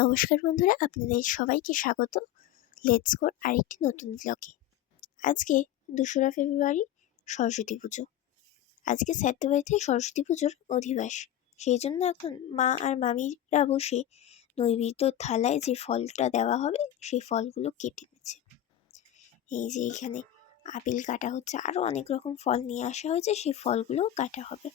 নমস্কার বন্ধুরা, আপনাদের সবাইকে স্বাগত লেটস গোর আরেকটি নতুন ব্লগে। আজকে 2রা ফেব্রুয়ারি সরস্বতী পুজো। আজকে স্যারদের বাড়িতে সরস্বতী পুজোর অধিবাস। সেই জন্য এখন মা আর মামিরা বসে নৈবেদ্য থালায় যে ফলটা দেওয়া হবে সেই ফলগুলো কেটে নিচ্ছে। এই যে এখানে আপেল কাটা হচ্ছে, আরও অনেক রকম ফল নিয়ে আসা হয়েছে, সেই ফলগুলো কাটা হবে।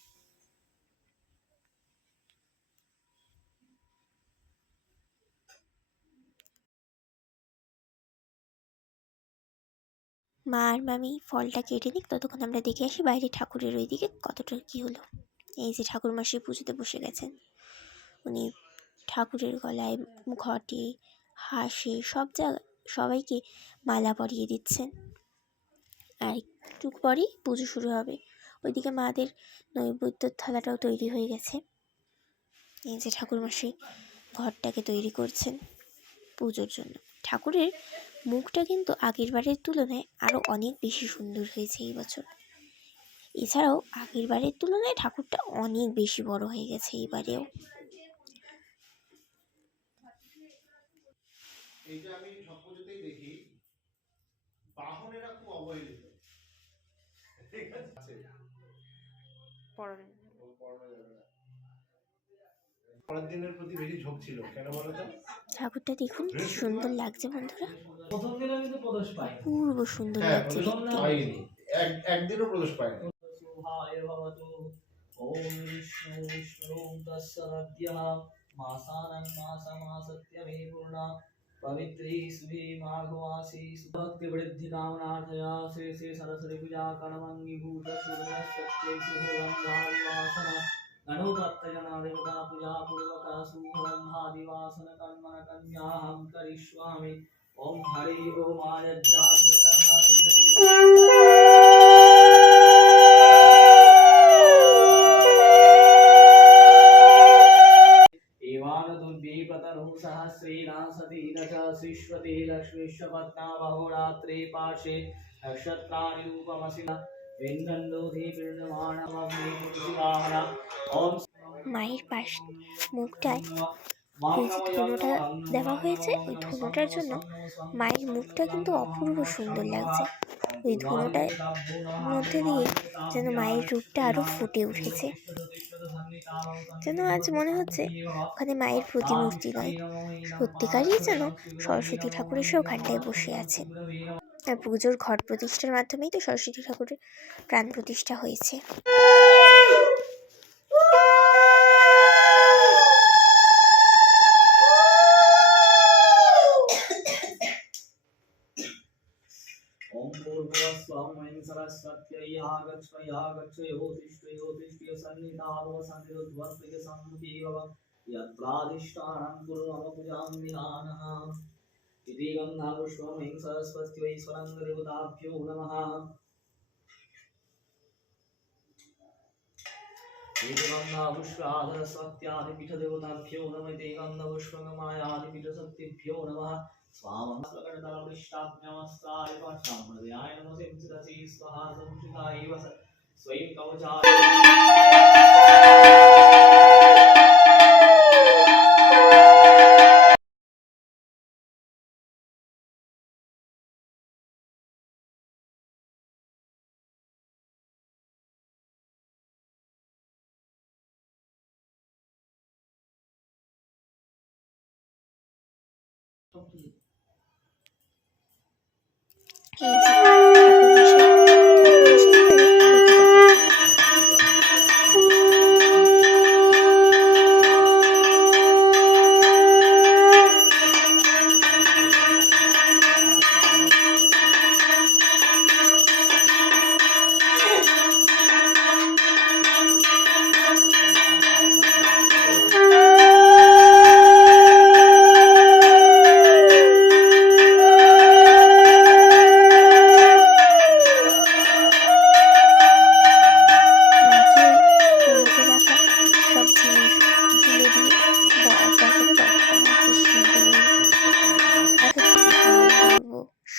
মা আর মামি ফলটা কেটে নিক, ততক্ষণ আমরা দেখে আসি বাইরে ঠাকুরের ওইদিকে কতটা কী হলো। এই যে ঠাকুরমশাই পুজোতে বসে গেছেন, উনি ঠাকুরের গলায়, ঘটে, হাঁসে সবাইকে মালা পরিয়ে দিচ্ছেন। আর একটু পরেই পুজো শুরু হবে। ওইদিকে মাদের নৈবেদ্যর থালাটাও তৈরি হয়ে গেছে। এই যে ঠাকুরমশাই ঘরটাকে তৈরি করছেন পুজোর জন্য। ঠাকুরের মুখটা কিন্তু আগের বারের তুলনায় আরও অনেক বেশি সুন্দর হয়েছে এই বছর। এছাড়াও আগের বারের তুলনায় ঠাকুরটা অনেক বেশি বড় হয়ে গেছে এইবারেও। এইটা আমি সব পুজোতেই দেখি, বাহনেরা খুব অবহেলিত। ঠিক আছে, পরের দিনের প্রতি বেশি ঝোঁক ছিল, কেন বলো তো? ঠাকুরটা দেখুন কি সুন্দর লাগছে বন্ধুরা, অপূর্ব সুন্দর লাগছে দেখতে। একদিনও প্রদোষ পায়নি। ওম বিষ্ণু বিষ্ণু তস্যদ্যঃ মাসানাং মাসামাসত্যমে পূর্ণা पवित्री सुभी माघवासी भक्ति वृद्धि कामनार्थया श्री श्री सरस्वती पूजा कर्मंगीभूत सूर्यसत्ये शुभगंधादिवासन गणोपत्यजना देवता पूजा पूर्वक शुभगंधादिवासन कर्मण कन्याहं करिष्यामि। ओम हरि ओम आयज्ञाग्रतः श्रीश्वती लक्ष्मीश्वपत्ना बहुरात्रे पार्श्वे नक्षत्राणि रूपमसिना মায়ের পাশ মুখটায় এই যে ধুনোটা দেওয়া হয়েছে, ওই ধুনোটার জন্য মায়ের মুখটা কিন্তু অপূর্ব সুন্দর লাগছে। ওই ধুনোটার মধ্যে দিয়ে যেন মায়ের রূপটা আরও ফুটে উঠেছে, যেন আজ মনে হচ্ছে ওখানে মায়ের প্রতিমূর্তি নয়, সত্যিকারই যেন সরস্বতী ঠাকুর এসে ওখানটায় বসে আছে। আর পুজোর ঘট প্রতিষ্ঠার মাধ্যমেই তো সরস্বতী ঠাকুরের প্রাণ প্রতিষ্ঠা হয়েছে। ओम पूर्वस्वं वैं सरस्वत्यै गच्छयोतिष्ठयो सन्निधानो सन्निरुध्वस्त्वय सम्मुखीभव यत्राधिष्ठानं कुरु मम पूजां विधानः इति गन्धापुष्पं वैं सरस्वत्यै स्वरङ्गदेवताभ्यो नमः। इति गन्धापुष्पाधरस्वत्यादिपीठदेवताभ्यो नमः। इति गन्धपुष्पमायादिपीठशक्तिभ्यो नमः। स्वामंस्वगणतलपृष्ठाभ्यामस्ताय पाशाम्प्रदयाय नमो सिंहसि स्वाहा संशिताय वस स्वयं कवचाय।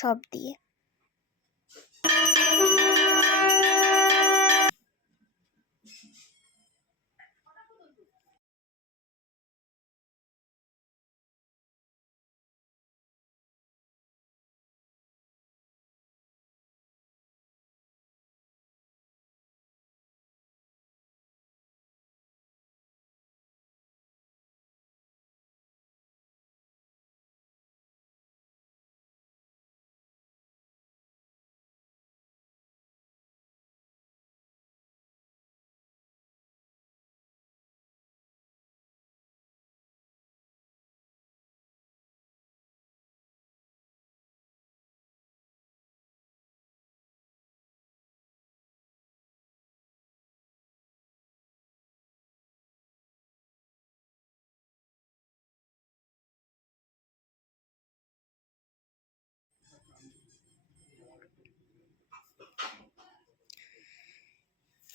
সব দিয়ে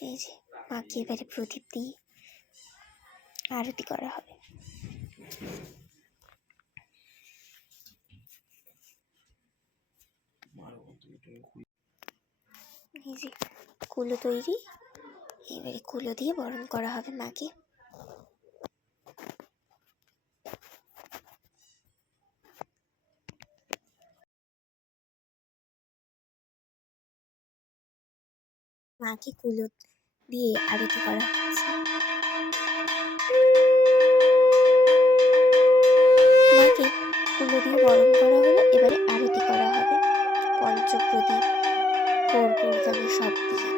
এই যে মাকে এবারে প্রদীপ দিয়ে আরতি করা হবে। এই যে কুলো তৈরি, এবারে কুলো দিয়ে বরণ করা হবে মাকে। মাকে কুলো দিয়ে আরতি করা হচ্ছে। মাকে কুলো দিয়ে বরণ করা হলো, এবারে আরতি করা হবে পঞ্চপ্রদীপ কর্পূর দানি সব দিয়ে।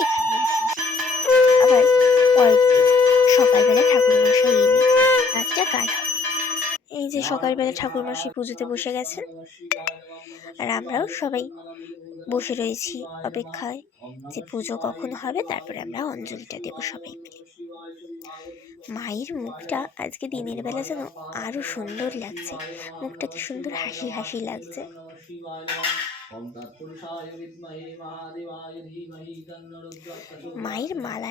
এখানে আবার পরের দিন সকালবেলা ঠাকুরমশাই এলে রাতটা কাল হবে। এই যে সকালবেলা ঠাকুরমশাই পুজোতে বসে গেছেন, আর আমরাও সবাই বসে রয়েছি অপেক্ষায় যে পুজো কখন হবে, তারপরে আমরা অঞ্জলিটা দেবো সবাই মিলে। মায়ের মুখটা আজকে দিনের বেলা যেন আরো সুন্দর লাগছে, মুখটা কি সুন্দর হাসি হাসি লাগছে। মায়ের মালা,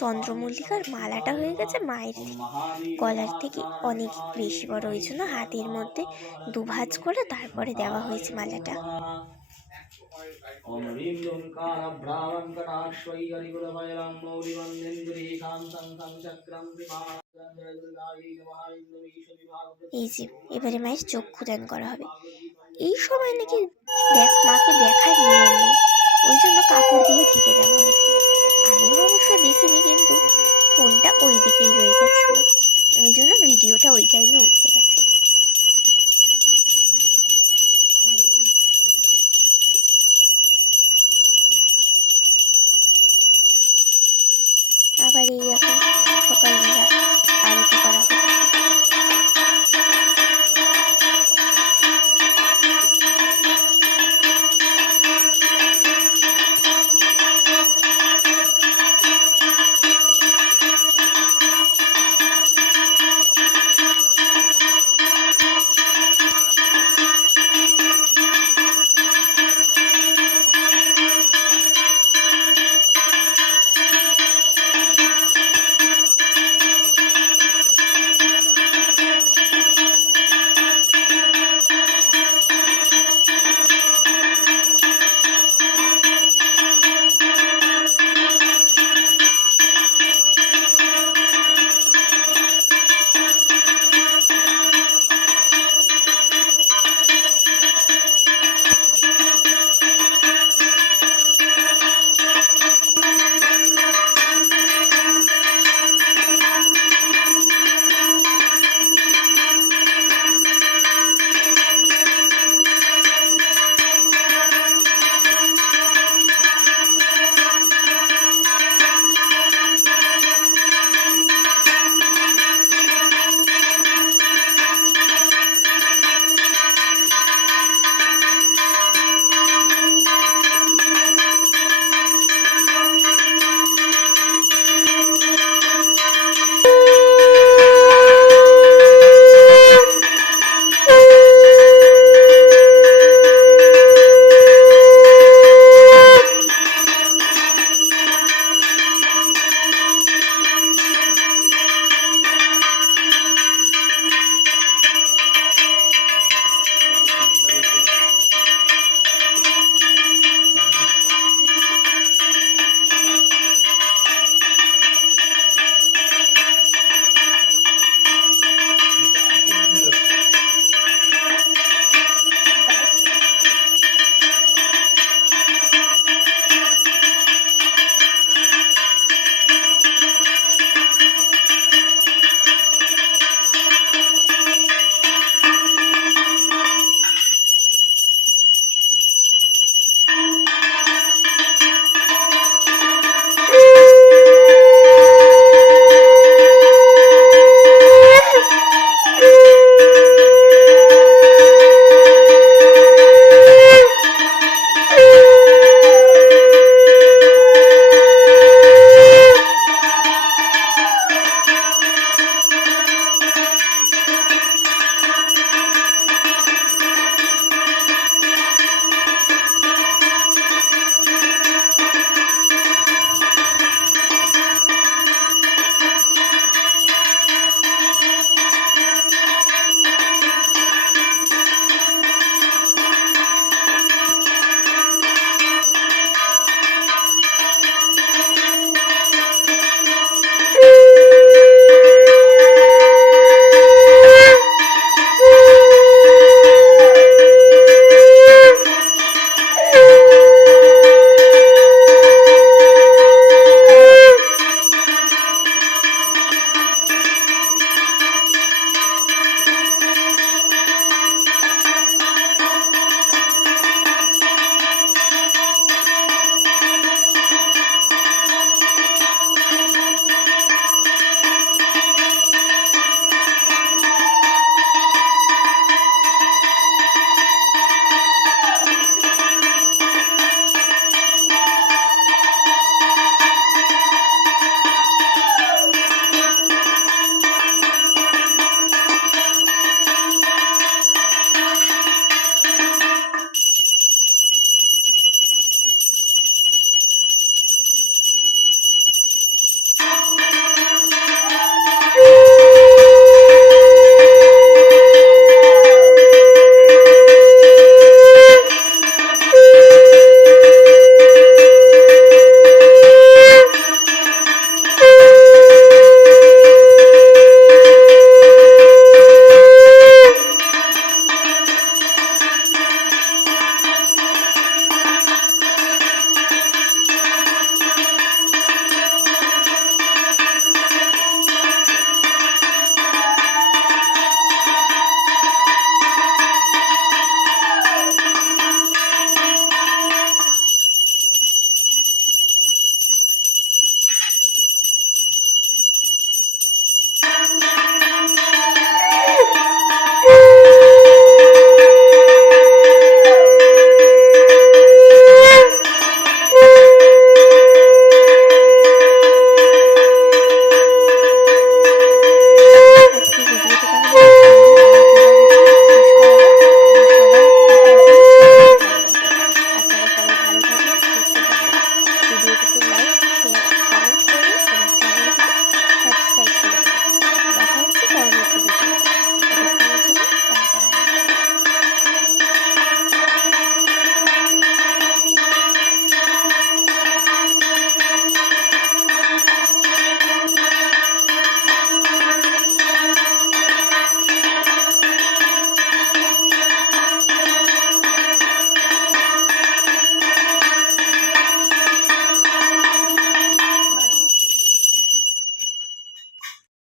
চন্দ্রমল্লিকার মালাটা হয়ে গেছে মায়ের গলার থেকে অনেক বেশি বড়, ওই জন্য হাতের মধ্যে দুভাঁজ করে তারপরে দেওয়া হয়েছে মালাটা। এই যে এবারে মায়ের চক্ষুদান করা হবে। এই সময় নাকি মাকে দেখার নিয়ম নেই, ওই জন্য কাপড় দিয়ে ঢেকে দেওয়া হয়েছে। আমিও অবশ্য দেখিনি, কিন্তু ফোনটা ওই দিকেই রয়ে গেছিল, ওই জন্য ভিডিওটা ওই টাইমে উঠে গেছে। আবার এই এখন সকালবেলা আরতি করা হচ্ছে।